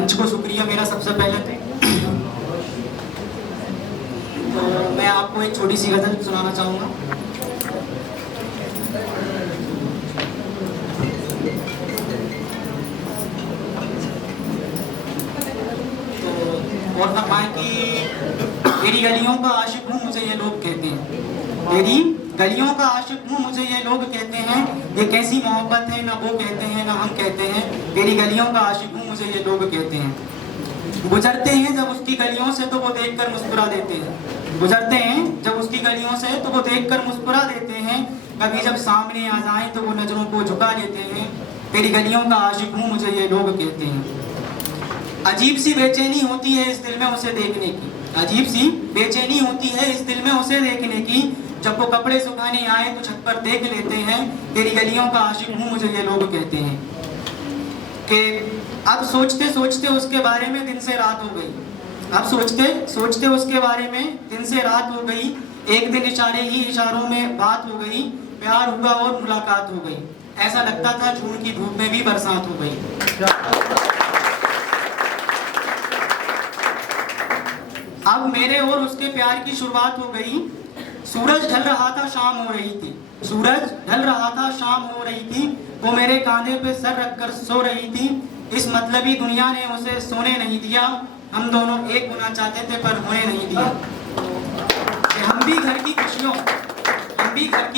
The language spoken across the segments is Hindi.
मंच को शुक्रिया मेरा सबसे पहले तो मैं आपको एक छोटी सी गज़ल सुनाना चाहूँगा। तो और फरमाए कि तेरी गलियों का आशिक हूँ मुझे ये लोग कहते हैं, तेरी गलियों का आशिक हूँ मुझे ये लोग कहते हैं, ये कैसी मोहब्बत है ना वो कहते हैं ना हम कहते हैं, तेरी गलियों का आशिक हूँ मुझे ये लोग कहते हैं। गुजरते हैं जब उसकी गलियों से तो वो देखकर मुस्कुरा देते हैं, गुजरते हैं जब उसकी गलियों से तो वो देखकर मुस्कुरा देते हैं, कभी जब सामने आ जाए तो वो नजरों को झुका लेते हैं, तेरी गलियों का आशिक हूँ मुझे ये लोग कहते हैं। अजीब सी बेचैनी होती है इस दिल में उसे देखने की, अजीब सी बेचैनी होती है इस दिल में उसे देखने की, जब वो कपड़े सुखाने आए तो छत पर देख लेते हैं, तेरी गलियों का आशिक हूँ मुझे ये लोग कहते हैं। कि अब सोचते सोचते उसके बारे में दिन से रात हो गई, अब सोचते सोचते उसके बारे में दिन से रात हो गई, एक दिन इशारे ही इशारों में बात हो गई, प्यार हुआ और मुलाकात हो गई, ऐसा लगता था जून की धूप में भी बरसात हो गई। अब मेरे और उसके प्यार की शुरुआत हो गई, सूरज ढल रहा था शाम हो रही थी, सूरज ढल रहा था शाम हो रही थी, वो मेरे कांधे पे सर रखकर सो रही थी, इस मतलबी दुनिया ने उसे सोने नहीं दिया, हम दोनों एक होना चाहते थे पर होने नहीं दिया। हम भी घर की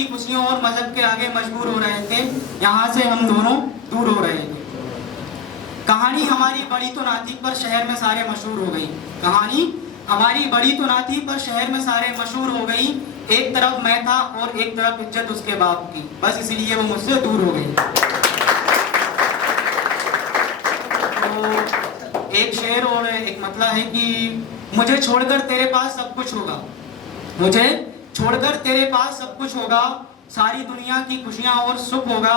खुशियों और मजहब के आगे मजबूर हो रहे थे, यहाँ से हम दोनों दूर हो रहे थे। कहानी हमारी बड़ी तो ना थी पर शहर में सारे मशहूर हो गई, कहानी हमारी बड़ी तो ना थी पर शहर में सारे मशहूर हो गई, एक तरफ मैं था और एक तरफ इज्जत उसके बाप की, बस इसलिए वो मुझसे दूर हो गई। तो एक शेर और एक मतलब है कि मुझे छोड़कर तेरे पास सब कुछ होगा, मुझे छोड़कर तेरे पास सब कुछ होगा, सारी दुनिया की खुशियां और सुख होगा,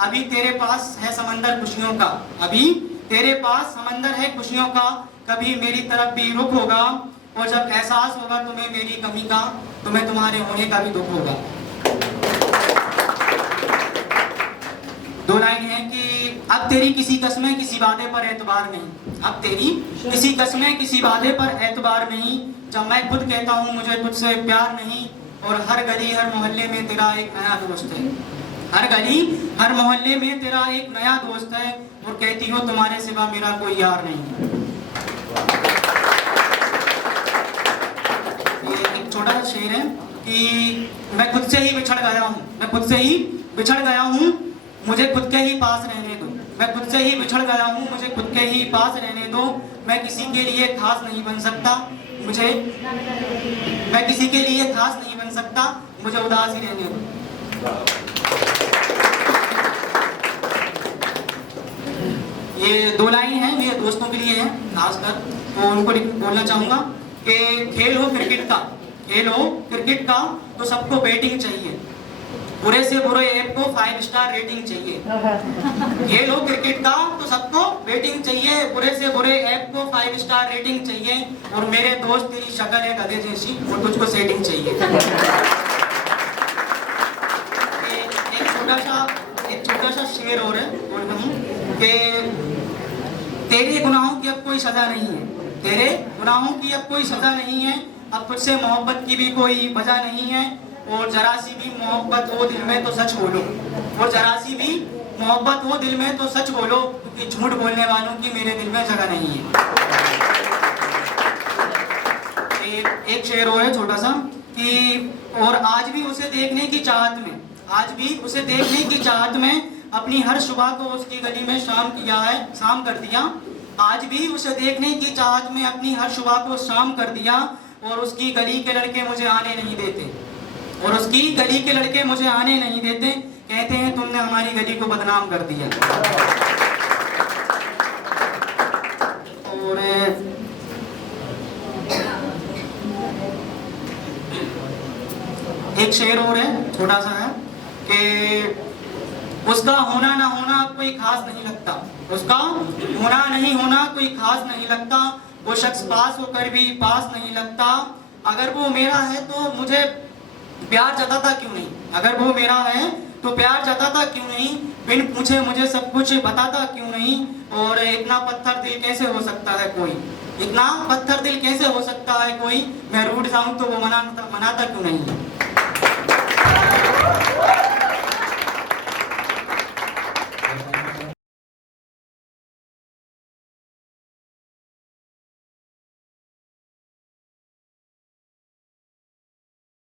अभी तेरे पास है समंदर खुशियों का, अभी तेरे पास समंदर है खुशियों का, कभी मेरी तरफ भी रुख होगा, और जब एहसास होगा तुम्हें मेरी कमी का, तुम्हें तुम्हारे होने का भी दुख होगा। दो लाइन है कि अब तेरी किसी कसमें किसी वादे पर एतबार नहीं, अब तेरी किसी कसमें किसी वादे पर एतबार नहीं, जब मैं खुद कहता हूँ मुझे तुझसे प्यार नहीं, और हर गली हर मोहल्ले में तेरा एक नया दोस्त है, हर गली हर मोहल्ले में तेरा एक नया दोस्त है, और कहती हो तुम्हारे सिवा मेरा कोई यार नहीं। ये एक छोटा सा शेर है कि मैं खुद से ही बिछड़ गया हूँ, मैं खुद से ही बिछड़ गया हूँ, मुझे खुद के ही पास रहने दो, मैं खुद से ही बिछड़ गया हूँ, मुझे खुद के ही पास रहने दो, मैं किसी के लिए खास नहीं बन सकता, मुझे मैं किसी के लिए खास नहीं बन सकता, मुझे उदास ही रहने दो। ये दो लाइन है मेरे दोस्तों के लिए है खासकर, तो उनको बोलना चाहूँगा कि खेल हो क्रिकेट का, खेल हो क्रिकेट का तो सबको बैटिंग चाहिए, बुरे से बुरे ऐप को 5 स्टार रेटिंग चाहिए, खेल हो क्रिकेट का तो सबको बैटिंग चाहिए, बुरे से बुरे ऐप को 5 स्टार रेटिंग चाहिए, और मेरे दोस्त तेरी शक्ल है गधे जैसी और तुझको सेटिंग चाहिए। एक छोटा सा शेर और है, बोलता हूँ कि तेरे गुनाहों की अब कोई सजा नहीं है, तेरे गुनाहों की अब कोई सजा नहीं है, अब तुझसे मोहब्बत की भी कोई वजह नहीं है, और जरा सी भी मोहब्बत हो दिल में तो सच बोलो, और जरा सी भी मोहब्बत हो दिल में तो सच बोलो, क्योंकि झूठ बोलने वालों की मेरे दिल में जगह नहीं है। एक शेर और है छोटा सा कि और आज भी उसे देखने की चाहत में, आज भी उसे देखने की चाहत में अपनी हर सुबह को उसकी गली में शाम किया है, शाम कर दिया, आज भी उसे देखने की चाहत में अपनी हर सुबह को शाम कर दिया, और उसकी गली के लड़के मुझे आने नहीं देते, और उसकी गली के लड़के मुझे आने नहीं देते, कहते हैं तुमने हमारी गली को बदनाम कर दिया। और एक शेर और है छोटा सा है कि उसका होना ना होना कोई खास नहीं लगता, उसका होना नहीं होना कोई खास नहीं लगता, वो शख्स पास होकर भी पास नहीं लगता, अगर वो मेरा है तो मुझे प्यार जताता क्यों नहीं, अगर वो मेरा है तो प्यार जताता क्यों नहीं, बिन पूछे मुझे सब कुछ बताता क्यों नहीं, और इतना पत्थर दिल कैसे हो सकता है कोई, इतना पत्थर दिल कैसे हो सकता है कोई, मैं रूठ जाऊं तो वो मनाता क्यों नहीं है।